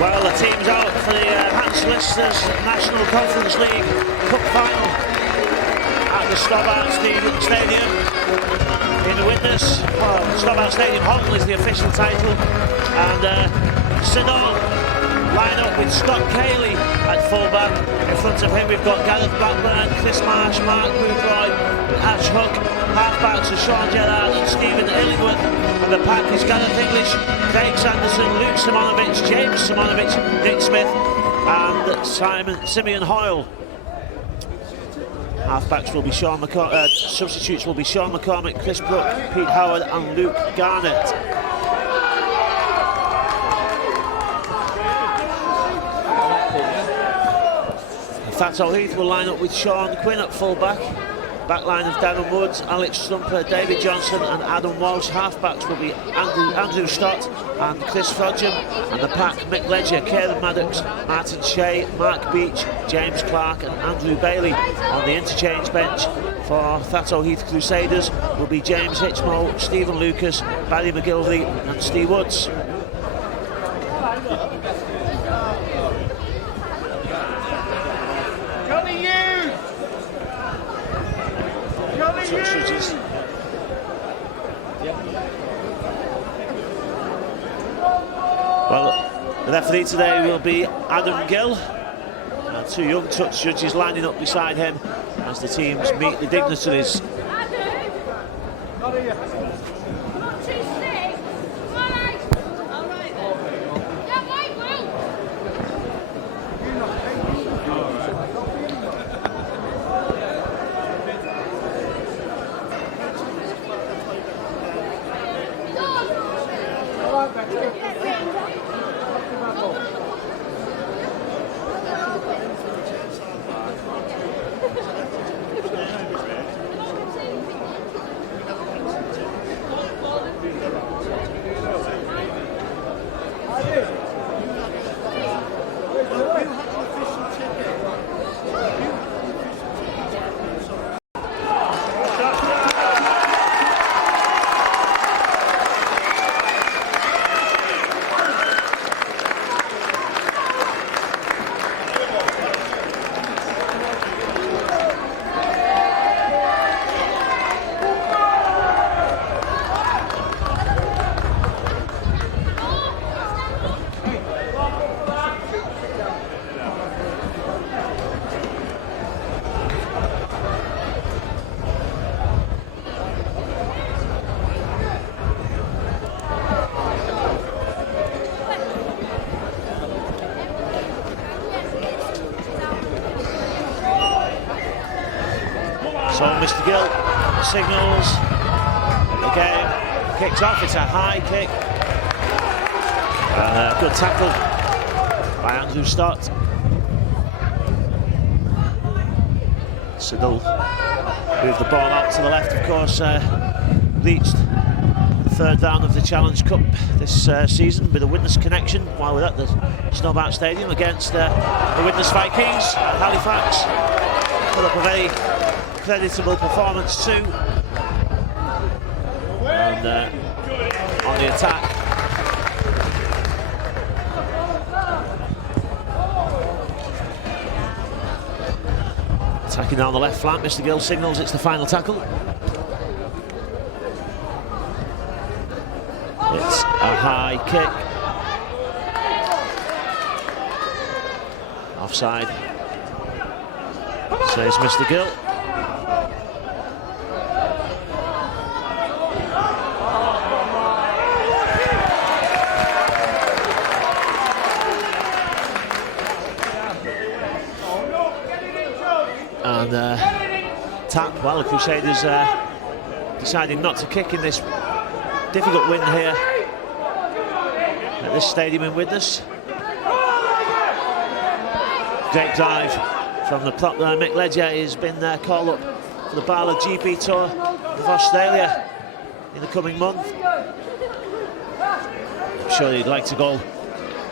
Well, the team's out for the Hans Lister's National Conference League Cup Final at the Stobart Stadium in the Widnes. Well, Stobart Stadium Hall is the official title, and Siddal line up with Scott Cayley at fullback. In front of him we've got Gareth Blackburn, Chris Marsh, Mark Boothroyd, Ash Hook. Halfbacks are Sean Gerrard and Stephen Illingworth, and the pack is Gareth English, Craig Sanderson, Luke Simonovic, James Simonovic, Nick Smith and Simeon Hoyle. Halfbacks will be substitutes will be Sean McCormick, Chris Brook, Pete Howard and Luke Garnett. Thatto Heath will line up with Sean Quinn at fullback. Back line of Darren Woods, Alex Stumper, David Johnson and Adam Walsh. Halfbacks will be Andrew Stott and Chris Frodsham. And the pack, Mick Ledger, Kieran Maddox, Martin Shea, Mark Beach, James Clark and Andrew Bailey. On the interchange bench for Thatto Heath Crusaders will be James Hitchmo, Stephen Lucas, Barry McGilvey and Steve Woods. Well, the referee today will be Adam Gill, and two young touch judges lining up beside him as the teams meet the dignitaries. So Mr. Gill signals the game, kicks off, it's a high kick. Good tackle by Andrew Stott. Siddal moved the ball out to the left, of course, reached the third down of the Challenge Cup this season with a Widnes connection while we're at the Stobart Stadium against the Widnes Vikings. Halifax put up a very creditable performance too, and on the attack attacking down the left flank. Mr. Gill signals it's the final tackle. It's a high kick, offside, says Mr. Gill. And tap, well, the Crusaders deciding not to kick in this difficult win here at this stadium in Widnes. Great drive from the prop there. Mick Ledger has been called up for the Barlow GP Tour of Australia in the coming month. I'm sure he'd like to go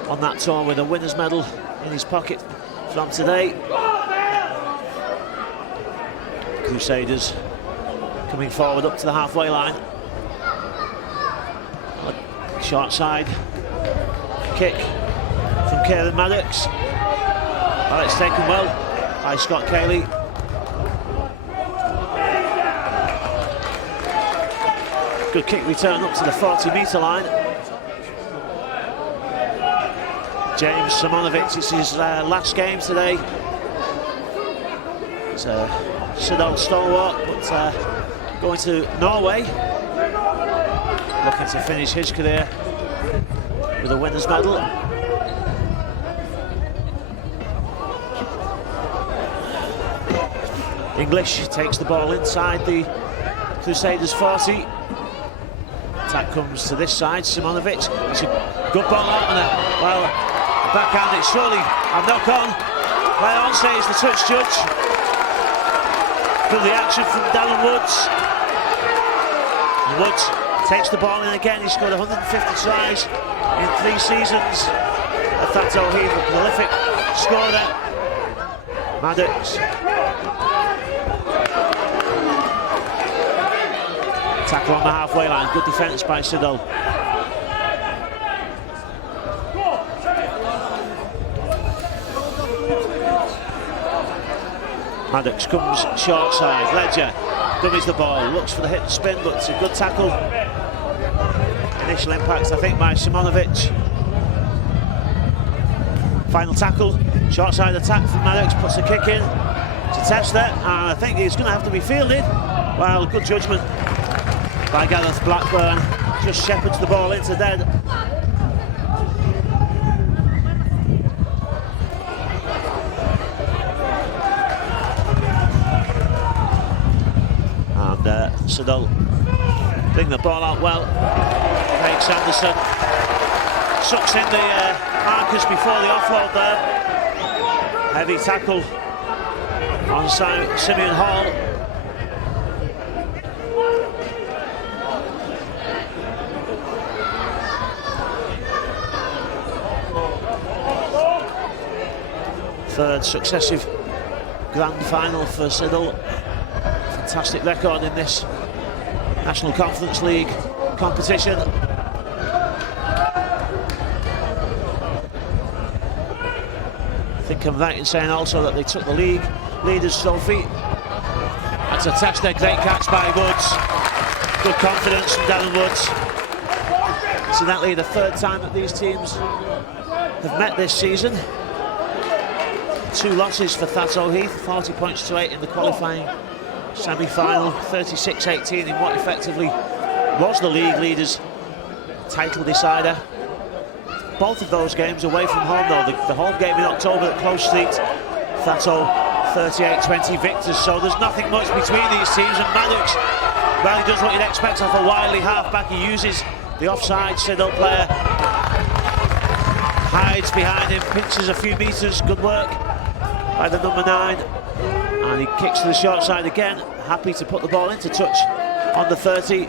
on that tour with a winner's medal in his pocket from today. Crusaders coming forward up to the halfway line. Short side kick from Caelan Maddox. Oh, it's taken well by Scott Cayley. Good kick return up to the 40-metre line. James Simonovic, it's his last game today. It's a Siddal stalwart, but going to Norway, looking to finish his career with a winner's medal. English takes the ball inside the Crusaders 40. Attack comes to this side, Simonovic. It's a good ball out and well, backhand, it's surely a knock on. Leon says the touch judge. Good reaction from Darren Woods. Woods takes the ball in again. He scored 150 tries in 3 seasons at Thatto Heath, a prolific scorer. Maddox. Tackle on the halfway line, good defence by Siddal. Maddox comes short side, Ledger dummies the ball, looks for the hit and spin, but it's a good tackle. Initial impact, I think, by Simonovic. Final tackle, short side attack from Maddox, puts a kick in to test that, and I think he's going to have to be fielded. Well, good judgment by Gareth Blackburn, just shepherds the ball into dead. And Siddal bring the ball out well. Craig Sanderson sucks in the markers before the offload there. Heavy tackle on Simeon Hall. Third successive grand final for Siddal. Fantastic record in this National Conference League competition. I think I'm right in saying also that they took the league leaders trophy. That's a test there, great catch by Woods. Good confidence from Darren Woods. Incidentally, the 3rd time that these teams have met this season. 2 losses for Thatto Heath, 40 points to 8 in the qualifying semi-final, 36-18 in what effectively was the league leaders' title decider. Both of those games away from home though, the home game in October at Close Street, Thatto 38-20 victors, so there's nothing much between these teams, and Maddox, well, he does what you'd expect off a wily half-back. He uses the offside Siddal player, hides behind him, pinches a few metres, good work by the number 9, and he kicks to the short side again, happy to put the ball into touch on the 30.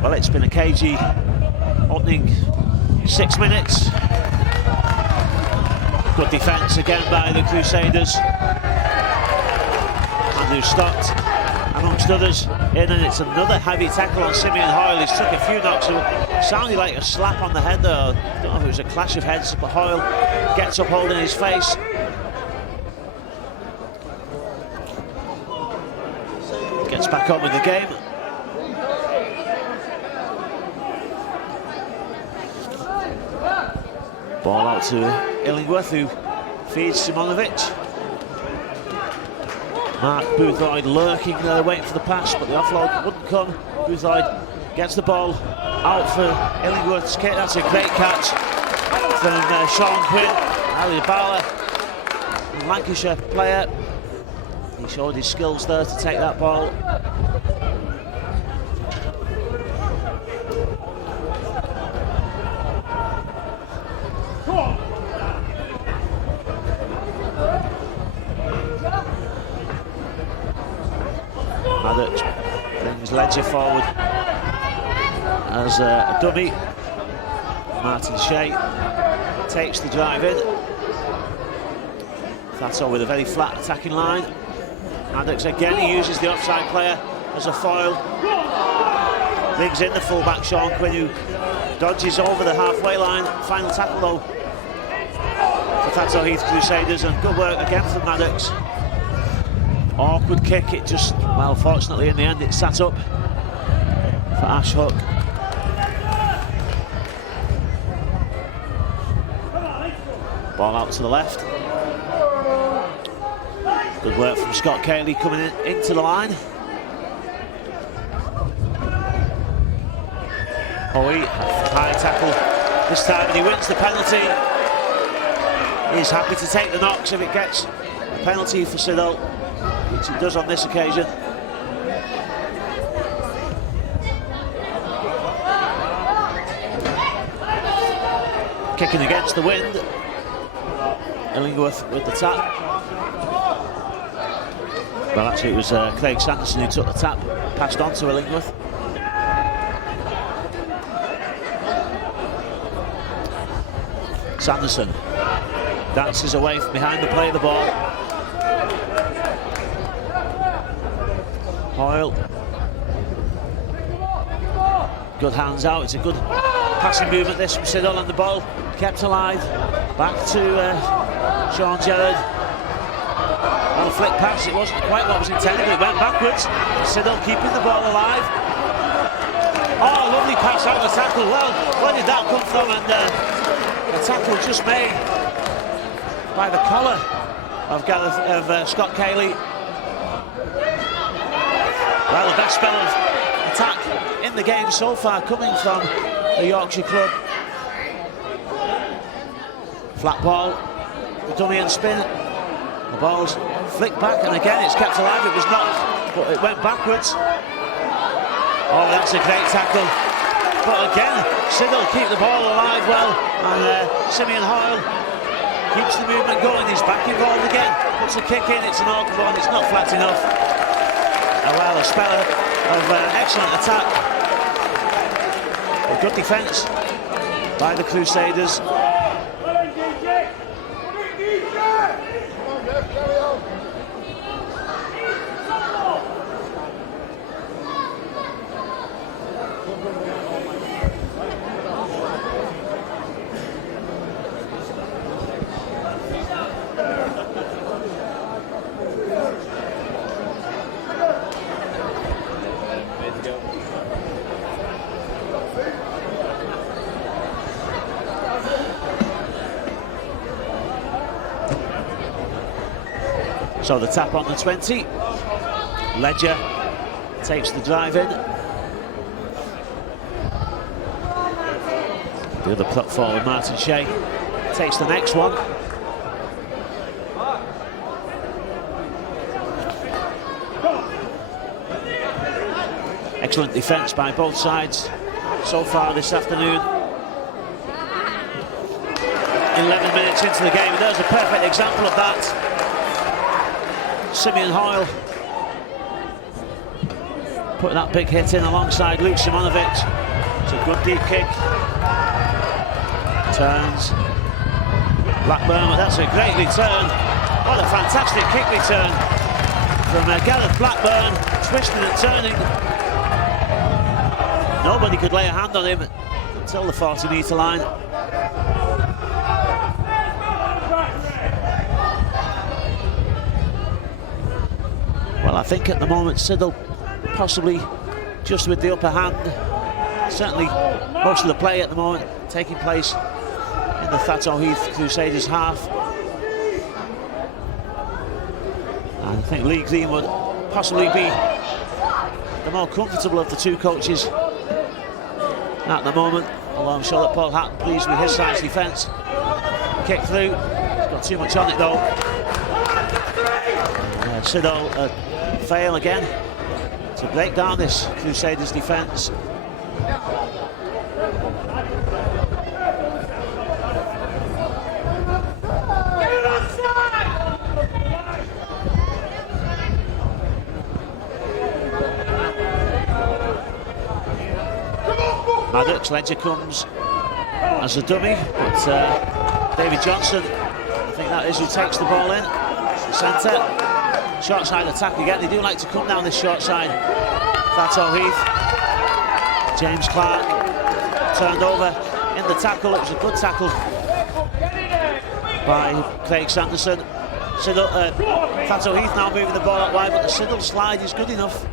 Well, it's been a cagey opening 6 minutes. Good defence again by the Crusaders. Andrew Stott, amongst others, in, and it's another heavy tackle on Simeon Hoyle. He's took a few knocks. It sounded like a slap on the head there. I don't know if it was a clash of heads, but Hoyle gets up holding his face. Gets back on with the game. Ball out to Illingworth, who feeds Simonovic. Mark Boothroyd lurking there, waiting for the pass, but the offload wouldn't come. Boothroyd gets the ball out for Illingworth's kick. That's a great catch from Sean Quinn. Ali Bauer, Lancashire player. He showed his skills there to take that ball. Maddox brings Ledger forward as a dummy. Martin Shea takes the drive in. Thatto with a very flat attacking line. Maddox again, he uses the offside player as a foil. Brings in the fullback Sean Quinn, who dodges over the halfway line. Final tackle though for Thatto Heath Crusaders, and good work again from Maddox. Awkward kick, it just, well, fortunately in the end it sat up for Ash Hook. Ball out to the left. Good work from Scott Cayley coming into the line. Hoey, high tackle this time, and he wins the penalty. He's happy to take the knocks if it gets a penalty for Siddal, which it does on this occasion. Kicking against the wind. Illingworth with the tap. Well, actually it was Craig Sanderson who took the tap, passed on to Illingworth. Sanderson dances away from behind the play of the ball. Hoyle. Good hands out, it's a good passing movement this from Siddal, and the ball kept alive. Back to Sean Gerrard. On a flick pass, it wasn't quite what was intended, it went backwards. Siddal keeping the ball alive. Oh, lovely pass out of the tackle. Well, where did that come from? And a tackle just made by the collar of Scott Cayley. Well, the best spell of attack in the game so far coming from the Yorkshire club. Flat ball, the dummy and spin. The ball's flicked back, and again it's kept alive. It was knocked, but it went backwards. Oh, that's a great tackle. But again, Siddal keep the ball alive well, and Simeon Hoyle keeps the movement going. He's back involved again. Puts a kick in, it's an awkward one, it's not flat enough. Well, a spell of excellent attack. A good defence by the Crusaders. So the tap on the 20. Ledger takes the drive in. The other put forward, Martin Shea, takes the next one. Excellent defence by both sides so far this afternoon. 11 minutes into the game, and there's a perfect example of that. Simeon Hoyle putting that big hit in alongside Luke Simonovic. It's a good deep kick. Turns. Blackburn, that's a great return. What a fantastic kick return from Gareth Blackburn, twisting and turning. Nobody could lay a hand on him until the 40-metre line. Well, I think at the moment Siddal possibly just with the upper hand. Certainly most of the play at the moment taking place in the Thatto Heath Crusaders half. And I think Lee Green would possibly be the more comfortable of the two coaches at the moment, although I'm sure that Paul Hatton pleased with his side's defence. Kick through, got too much on it though. Siddal fail again to break down this Crusaders defence. Maddox, Ledger comes as a dummy, but David Johnson, I think that is, who takes the ball in. The centre, short side attack again. They do like to come down this short side. Thatto Heath, James Clark turned over in the tackle. It was a good tackle by Craig Sanderson. Siddal, Thatto Heath now moving the ball out wide, but the Siddal slide is good enough.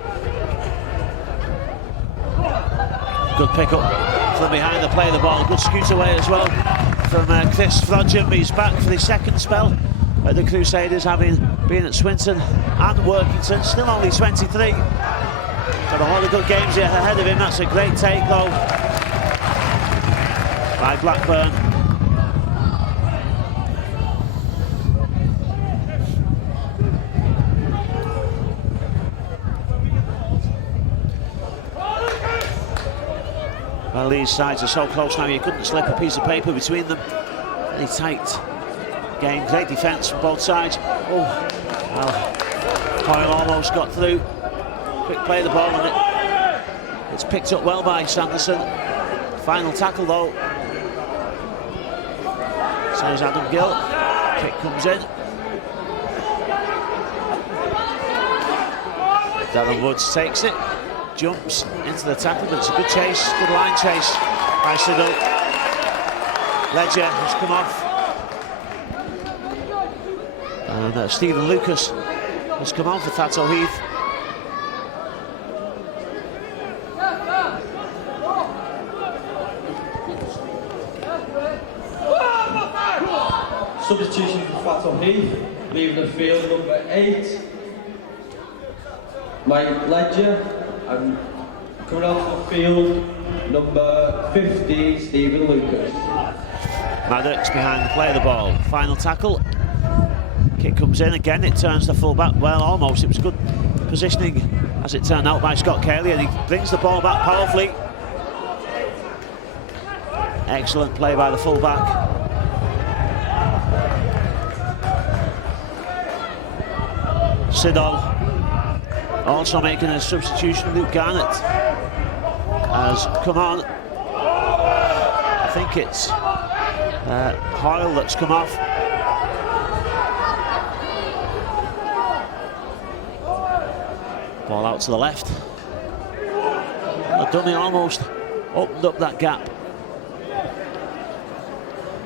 Good pick up from behind the play of the ball. Good scoot away as well from Chris Frodsham. He's back for his second spell at the Crusaders, having been at Swinton and Workington. Still only 23. Got a lot of good games yet ahead of him. That's a great take though by Blackburn. Well, these sides are so close now, you couldn't slip a piece of paper between them. Very tight game, great defence from both sides. Oh, well, Hoyle almost got through. Quick play of the ball, and it's picked up well by Sanderson. Final tackle though. Says Adam Gill. Kick comes in. Darren Woods takes it. Jumps into the tackle, but it's a good chase, good line chase by Siddal. Ledger has come off. And Stephen Lucas has come on for Thatto Heath. Substitution for Thatto Heath, leaving the field number 8, Mike Ledger. And coming onto the field, number 50, Stephen Lucas. Maddox behind the play of the ball. Final tackle. Kick comes in again, it turns the full back. Well, almost. It was good positioning as it turned out by Scott Cayley, and he brings the ball back powerfully. Excellent play by the full back. Siddal also making a substitution. Luke Garnett has come on. I think it's Hoyle that's come off. Ball out to the left. The dummy almost opened up that gap.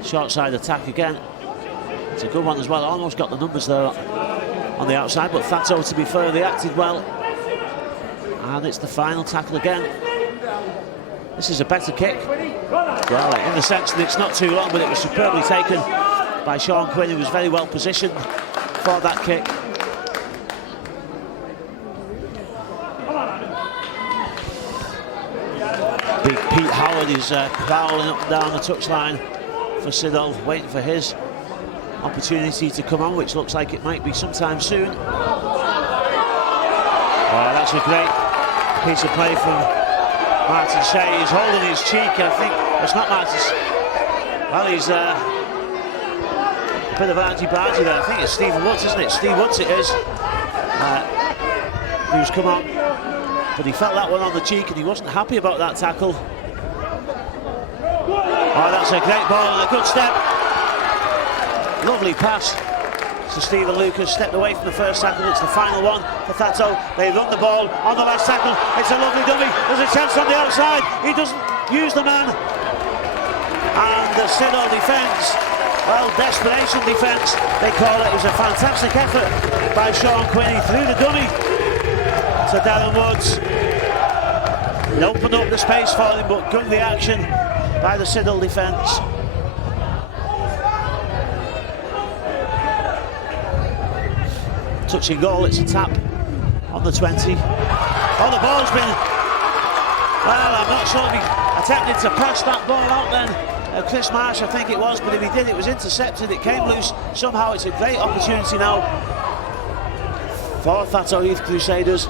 Short side attack again. It's a good one as well. Almost got the numbers there on the outside, but Thatto, to be fair, they acted well. And it's the final tackle again. This is a better kick. Well, in the sense that it's not too long, but it was superbly taken by Sean Quinn, who was very well positioned for that kick. Big Pete Howard is prowling up and down the touchline for Siddal, waiting for his opportunity to come on, which looks like it might be sometime soon. Oh, that's a great piece of play from Martin Shea. He's holding his cheek, I think. It's not Martin. Well, he's a bit of argy-bargy there. I think it's Stephen Woods, isn't it? Steve Woods it is. Who's come on. But he felt that one on the cheek and he wasn't happy about that tackle. Oh, that's a great ball and a good step. Lovely pass to Stephen Lucas, stepped away from the first tackle. It's the final one for Thatto. They run the ball on the last tackle. It's a lovely dummy. There's a chance on the outside. He doesn't use the man. And the Siddal defence, well, desperation defence, they call it. It was a fantastic effort by Sean Quinn. He threw the dummy to Darren Woods. It opened up the space for him, but good reaction by the Siddal defence. Touching goal, it's a tap on the 20. Oh, the ball's been... Well, I'm not sure if he attempted to pass that ball out then. Chris Marsh, I think it was, but if he did, it was intercepted. It came loose. Somehow it's a great opportunity now for Thatto Heath Crusaders.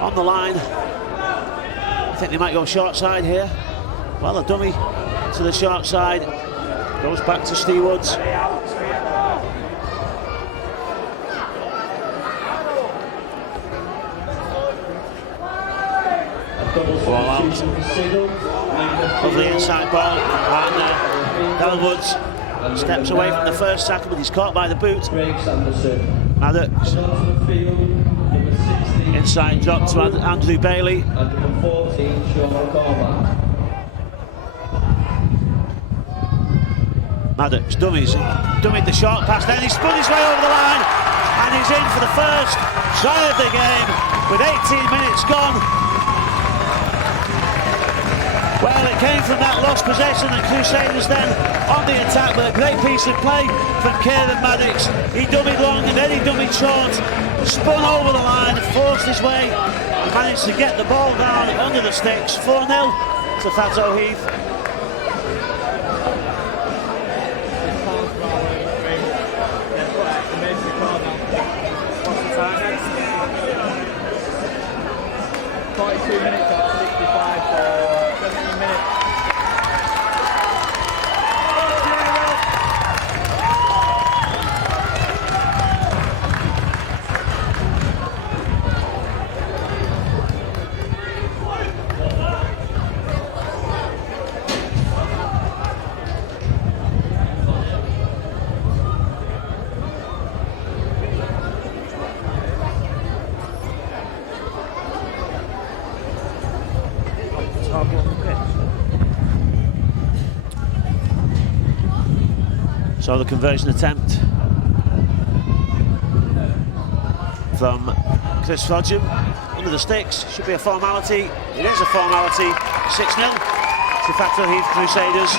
On the line. I think they might go short side here. Well, a dummy to the short side. Goes back to Steve Woods. Double substitution for Siddal. Lovely inside ball, and Darren Woods steps away from the first tackle, but he's caught by the boot. Maddox. Inside drop to Andrew Bailey. And number 14, Sean Cormack. Maddox dummied the short pass, then he spun his way over the line, and he's in for the first try of the game with 18 minutes gone. Well, it came from that lost possession, and Crusaders then on the attack with a great piece of play from Kieran Maddox. He dummied long and then he dummied short, spun over the line, forced his way, and managed to get the ball down under the sticks. 4-0 to Thatto Heath. What's the time? 42 minutes or 65, so 17 minutes. So the conversion attempt from Chris Frodgham under the sticks should be a formality. It is a formality. 6-0 to Thatto Heath Crusaders.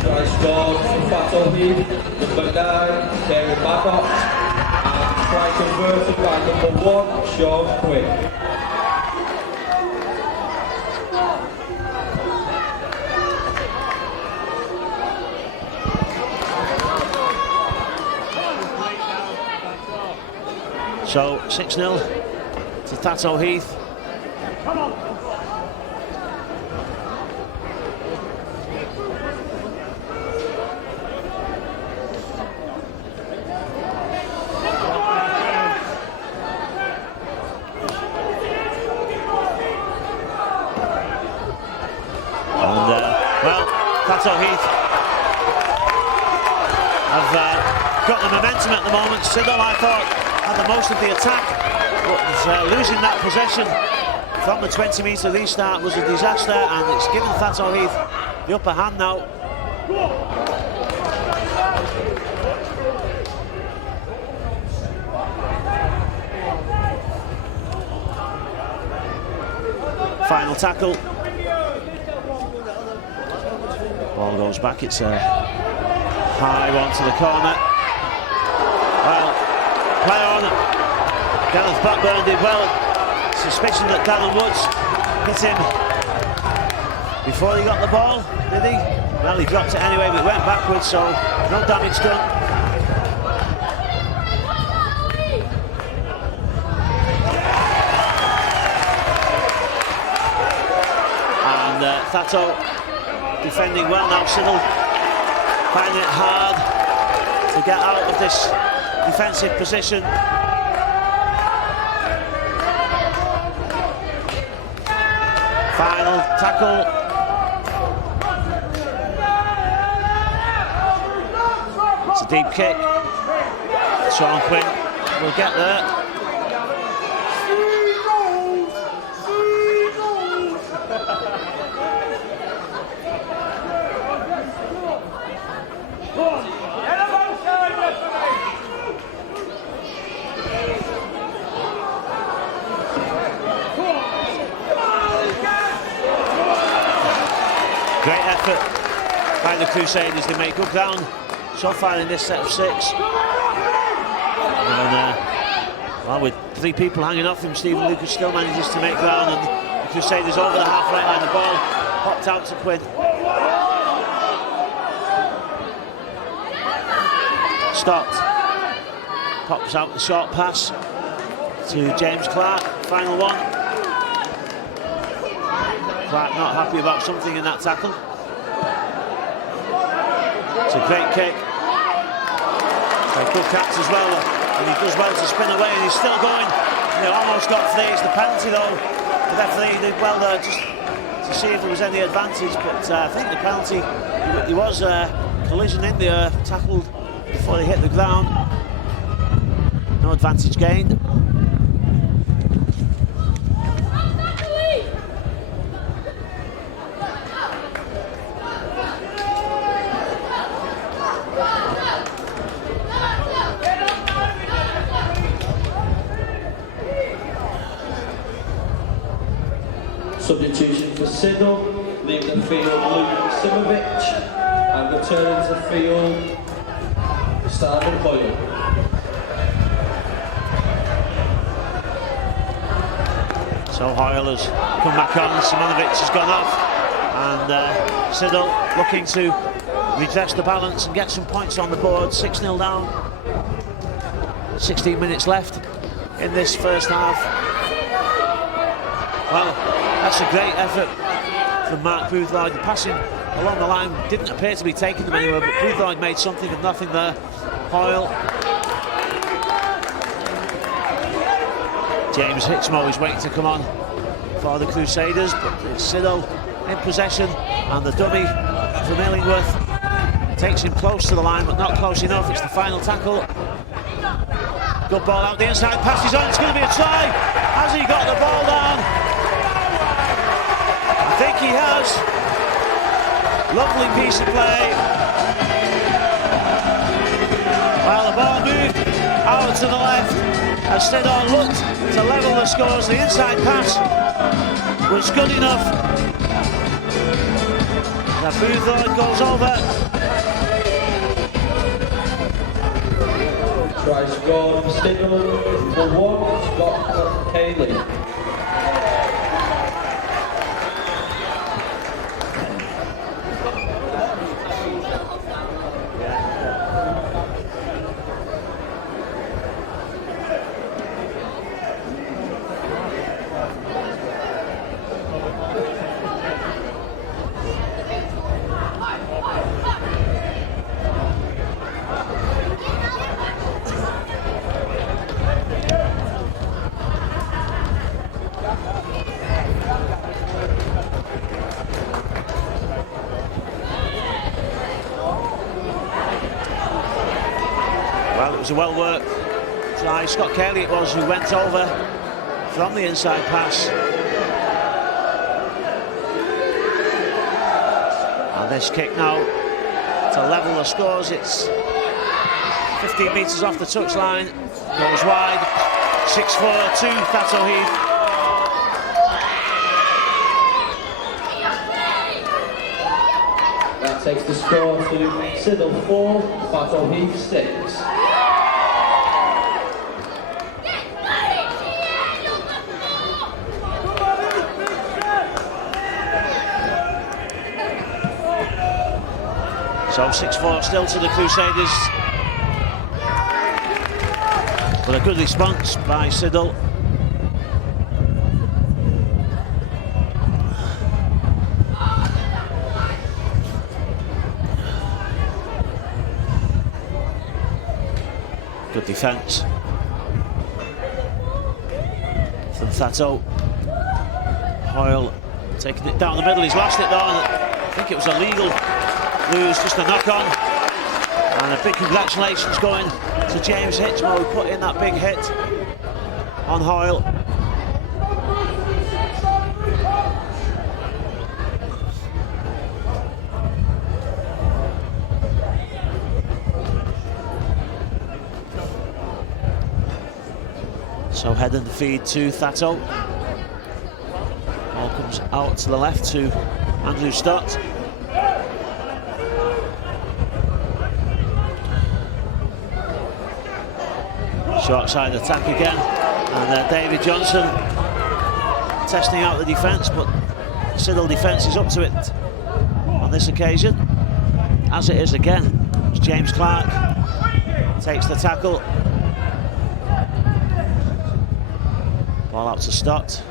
Try scored from Thatto Heath, number 9, Kerry Babcock, and try converted by number 1, Sean Quinn. So 6-0 to Thatto Heath. Well, Thatto Heath have got the momentum at the moment. Siddal, I thought, had the most of the attack, but losing that possession from the 20-metre restart was a disaster, and it's given Thatto Heath the upper hand now. Final tackle. Ball goes back, it's a high one to the corner. Well, play on. Gareth Blackburn did well. Suspicion that Darren Woods hit him before he got the ball, did he? Well, he dropped it anyway, but it went backwards, so no damage done. And Thatto defending well now. Siddal finding it hard to get out of this defensive position. Final tackle. It's a deep kick. Sean Quinn will get there. Great effort by the Crusaders. They make good ground so far in this set of 6. And well, with 3 people hanging off him, Stephen Lucas still manages to make ground, and the Crusaders over the half-right line. The ball popped out to Quinn. Stopped. Pops out the short pass to James Clark. Final one. Clark not happy about something in that tackle. It's a great kick. A good catch as well, and he does well to spin away, and he's still going. Almost got free. It's the penalty though. The referee did well there just to see if there was any advantage, but I think the penalty, he was collision in the earth, tackled before he hit the ground. No advantage gained. Substitution for Siddal, leaving the field Luke Simovic, and returning to field Simon Hoyle. So Hoyle has come back on, Simonovic has gone off, and Siddal looking to redress the balance and get some points on the board. 6-0 down, 16 minutes left in this first half. Well, that's a great effort from Mark Boothroyd. The passing along the line didn't appear to be taking them anywhere, but Boothroyd made something of nothing there. Hoyle. James Hitchmo is waiting to come on for the Crusaders, but it's Siddal in possession, and the dummy from Illingworth takes him close to the line, but not close enough. It's the final tackle. Good ball out the inside, passes on, it's going to be a try. Has he got the ball down? I think he has. Lovely piece of play. Well, the ball moved out to the left as Siddal looked to level the scores. The inside pass was good enough. The Boothroyd goes over. Try scored for Siddal, for 1, Scott Cayley. Well, it was a well-worked try. Scott Cayley it was who went over from the inside pass. And this kick now to level the scores. It's 15 metres off the touchline. Goes wide. 6-4 to Thatto Heath. That takes the score to Siddal 4, Thatto Heath 6. So 6-4 still to the Crusaders. But a good response by Siddal. Good defence from Thatto. Hoyle taking it down the middle. He's lost it though. I think it was a legal lose, just a knock-on. And a big congratulations going to James Hitchmo, who put in that big hit on Hoyle. So heading the feed to Thatto. Ball comes out to the left to Andrew Stott. Short side attack again, and David Johnson testing out the defence, but Siddal defence is up to it on this occasion, as it is again. It's James Clark takes the tackle. Ball out to Stott.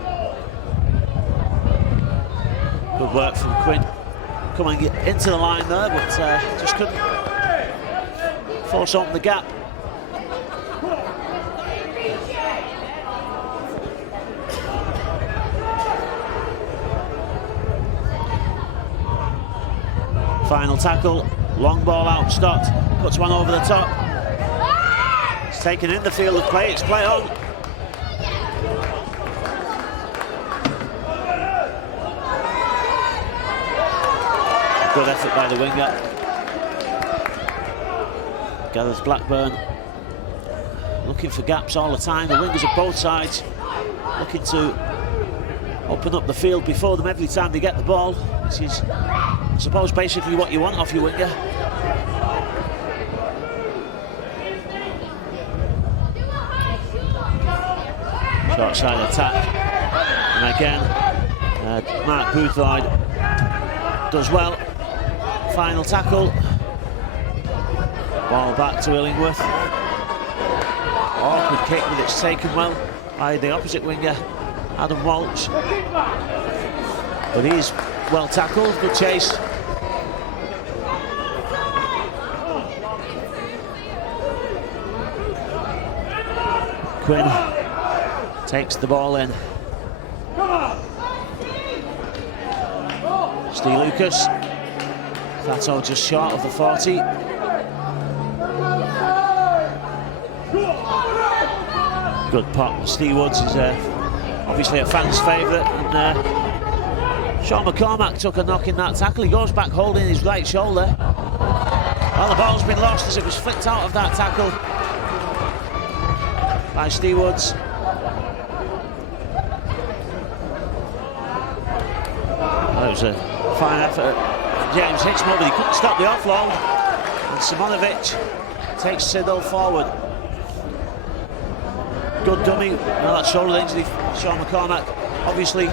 Good work from Quinn coming into the line there, but just couldn't force open the gap. Final tackle, long ball out, stopped, puts one over the top. It's taken in the field of play, it's play on. Good effort by the winger. Gareth Blackburn looking for gaps all the time. The wingers of both sides looking to open up the field before them every time they get the ball, which is, I suppose, basically what you want off your winger. Short side attack, and again Mark Boothroyd does well. Final tackle, ball back to Illingworth. Awkward kick, but it's taken well by the opposite winger, Adam Walsh. But he's well tackled, good chase. Quinn takes the ball in. Steve Lucas. Thatto just short of the 40. Good pop. Steve Woods is obviously a fan's favourite. And Sean McCormack took a knock in that tackle. He goes back holding his right shoulder. Well, the ball's been lost as it was flicked out of that tackle by Steve Woods. That was a fine effort. James Hitchman, but he couldn't stop the offload. And Simonovic takes Siddal forward. Good dummy. Well, that shoulder injury, Sean McCormack, obviously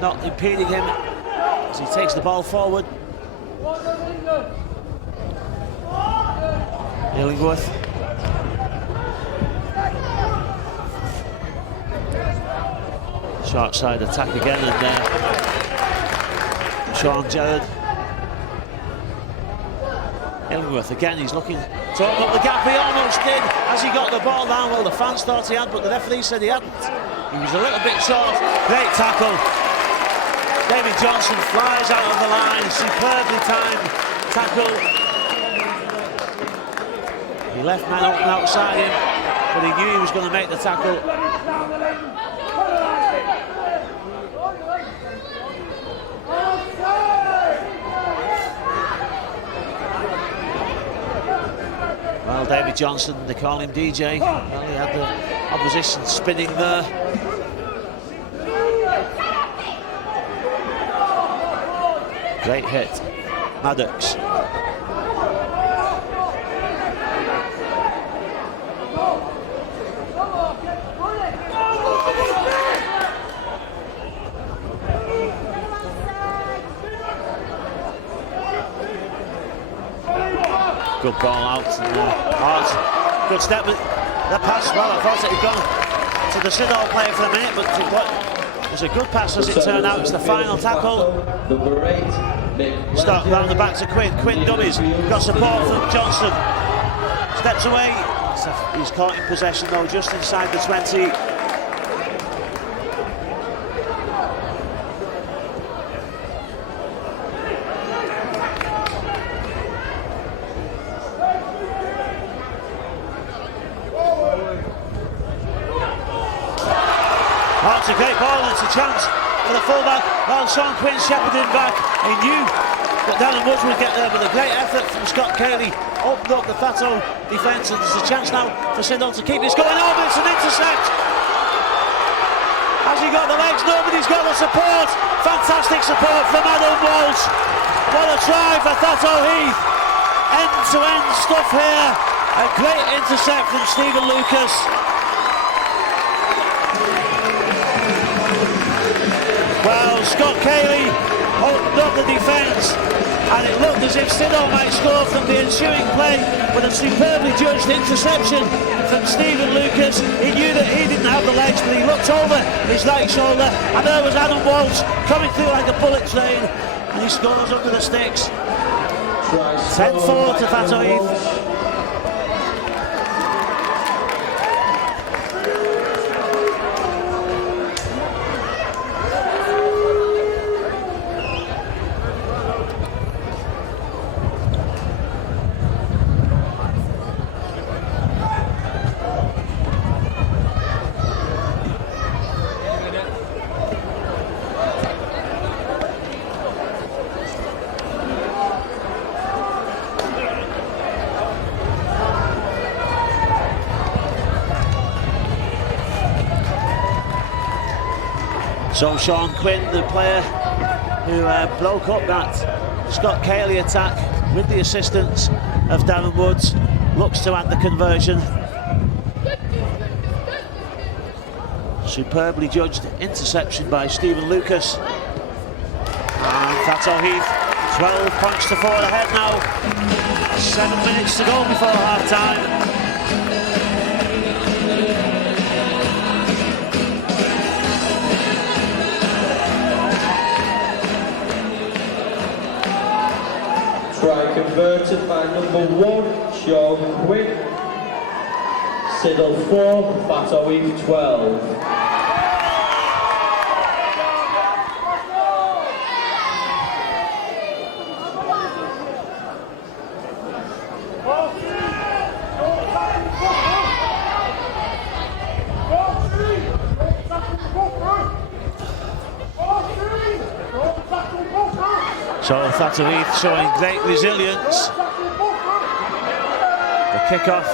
not impeding him as he takes the ball forward. Illingworth. Short side attack again, and Sean Gerrard. Illingworth again, he's looking to open up the gap. He almost did as he got the ball down. Well, the fans thought he had, but the referee said he hadn't. He was a little bit short. Great tackle. David Johnson flies out of the line. Superbly timed tackle. He left man open outside him, but he knew he was going to make the tackle. Well, David Johnson, they call him DJ. Well, he had the opposition spinning there. Great hit. Maddox. Good ball out, and Hart, good step, but the pass, well, I thought it had gone to the Siddal player for a minute, but it was a good pass as it turned out. It's the final tackle. Start round the back to Quinn. Quinn dummies, got support from Johnson. Steps away, he's caught in possession though, just inside the 20. It's a great ball and it's a chance for the fullback. Well, Sean Quinn shepherding back. He knew that Darren Woods would get there, but a great effort from Scott Cayley opened up the Thatto defence, and there's a chance now for Siddal to keep this going over. It's an intercept. Has he got the legs? Nobody's got the support. Fantastic support from Adam Walsh. What a try for Thatto Heath. End-to-end stuff here. A great intercept from Stephen Lucas. Well, Scott Cayley opened up the defence, and it looked as if Siddal might score from the ensuing play, but a superbly judged interception from Stephen Lucas. He knew that he didn't have the legs, but he looked over his right shoulder, and there was Adam Walsh coming through like a bullet train, and he scores under the sticks. 10-4 to Thatto Heath. So Sean Quinn, the player who broke up that Scott Cayley attack with the assistance of Darren Woods, looks to add the conversion. Superbly judged interception by Stephen Lucas. And Thatto Heath, 12 points to 4 ahead now. 7 minutes to go before half time. Try converted by number 1, Sean Quinn. Siddal 4, Thatto Heath 12. So Thatto Heath showing great resilience. The kick-off,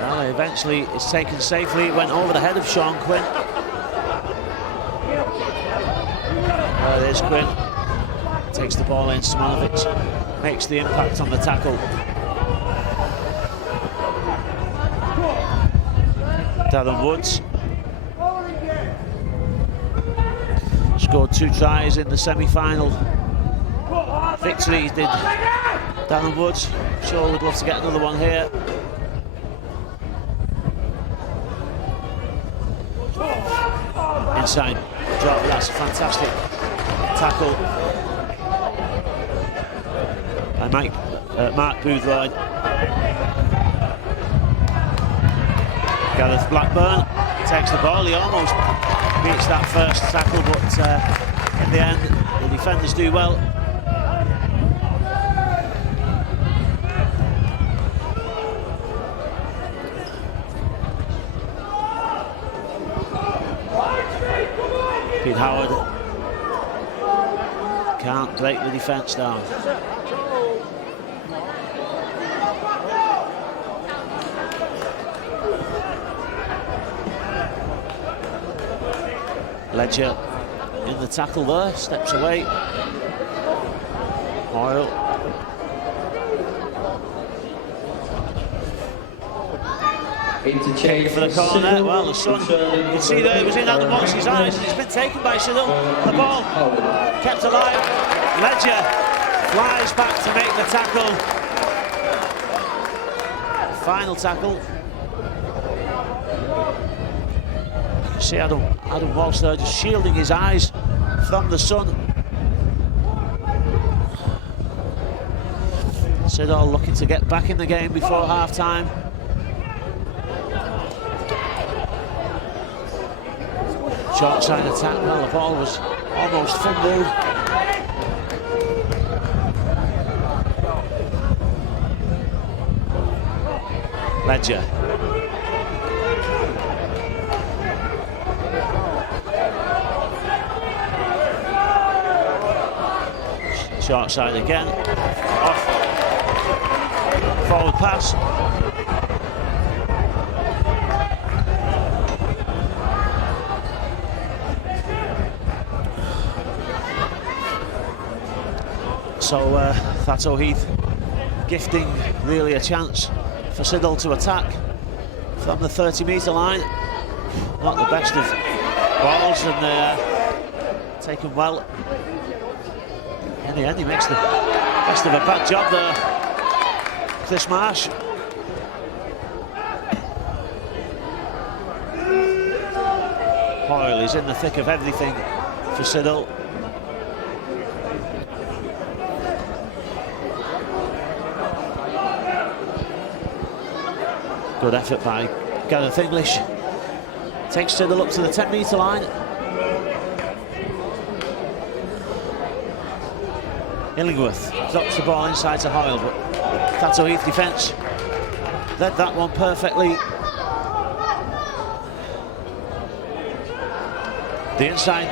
well, eventually it's taken safely. It went over the head of Sean Quinn. There it is, Quinn. Takes the ball in, Smanovic makes the impact on the tackle. Darren Woods scored 2 tries in the semi-final victory, did Darren Woods. Sure would love to get another one here. Inside drop, that's a fantastic tackle by Mark Boothroyd. Gareth Blackburn takes the ball, he almost beats that first tackle, but in the end the defenders do well. Pete Howard can't break the defence down. Ledger in the tackle there, steps away. Hoyle. Interchange For the corner, well, the sun, you can see there, it was in Adam Walsh's eyes, and it's been taken by Siddal. The ball kept alive. Ledger flies back to make the tackle. Final tackle. You can see Adam Walsh there just shielding his eyes from the sun. Siddal looking to get back in the game before half time. Short side attack, well, the ball was almost fumbled. Ledger. Short side again. Off. Forward pass. So Thatto Heath gifting really a chance for Siddal to attack from the 30-metre line. Not the best of balls, and taken well. In the end, he makes the best of a bad job there. Chris Marsh. Hoyle is in the thick of everything for Siddal. Good effort by Gareth English. Takes Siddal up to the 10-metre line. Illingworth drops the ball inside to Hoyle, but Thatto Heath defence led that one perfectly. The inside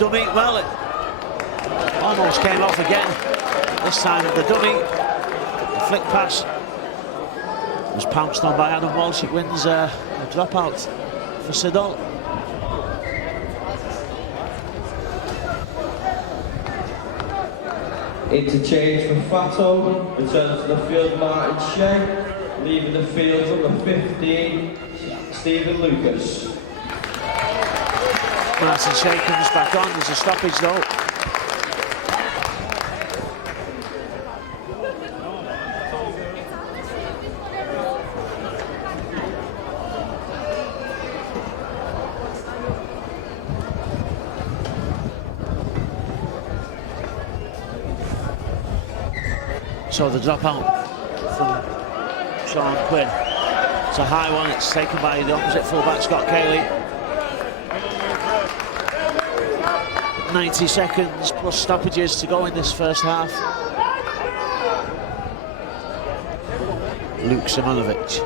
dummy, well, it almost came off again. This time of the dummy, the flick pass was pounced on by Adam Walsh. It wins a dropout for Siddal. Interchange for Thatto, returns to the field Martin Shea, leaving the field number 15, Stephen Lucas. Martin Shea comes back on, there's a stoppage though. So the dropout from Sean Quinn. It's a high one, it's taken by the opposite fullback, Scott Cayley. 90 seconds plus stoppages to go in this first half. Luke Simonovic.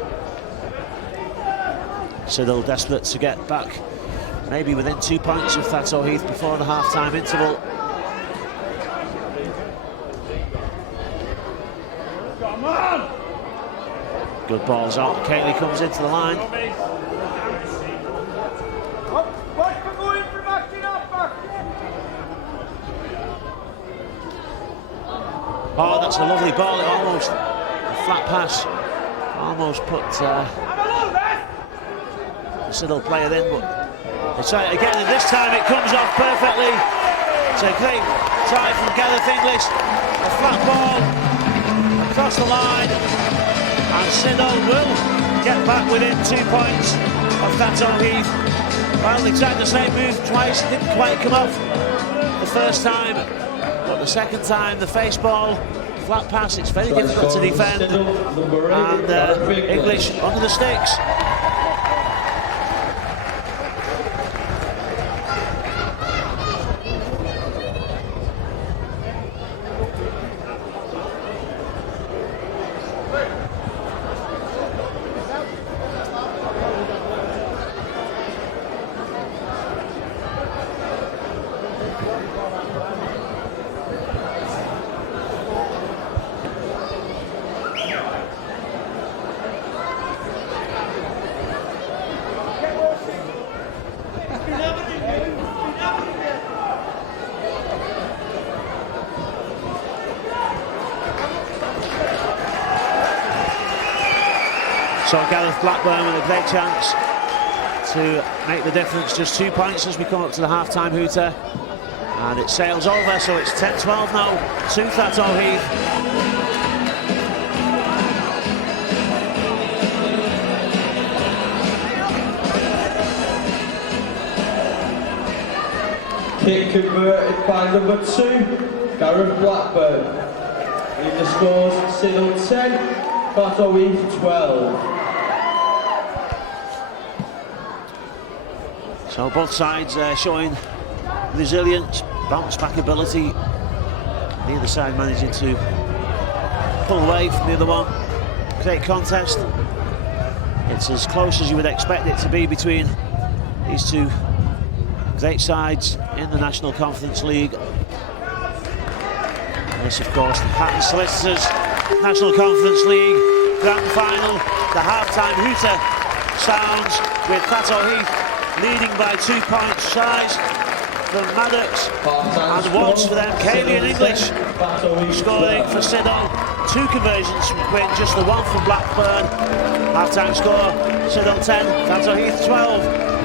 Siddal desperate to get back, maybe within 2 points of Thatto Heath before the half-time interval. Good balls out. Cayley comes into the line. Oh, that's a lovely ball. It almost, a flat pass, almost put the Siddal player in, but they try it again, and this time it comes off perfectly. It's a great try from Gareth English. A flat ball across the line, and Siddal will get back within 2 points of Thatto Heath. Well, they tried the same move twice, didn't quite come off the first time, but the second time, the face ball, flat pass, it's very difficult to defend, and English under the sticks. So Gareth Blackburn with a great chance to make the difference, just 2 points as we come up to the half-time hooter. And it sails over, so it's 10-12 now to Thatto Heath. Kick converted by number 2, Gareth Blackburn. In the scores, Siddal 10, Thatto Heath 12. So both sides showing resilience, bounce-back ability. The other side managing to pull away from the other one. Great contest. It's as close as you would expect it to be between these two great sides in the National Conference League. This, of course, the Hatton Solicitors National Conference League Grand Final. The half-time hooter sounds with Thatto Heath leading by 2 points. Tries from Maddox and once for them. Cayley and English scoring for Siddal. 2 conversions from Quinn, just the one from Blackburn. Half-time score, Siddal 10, Thatto Heath 12.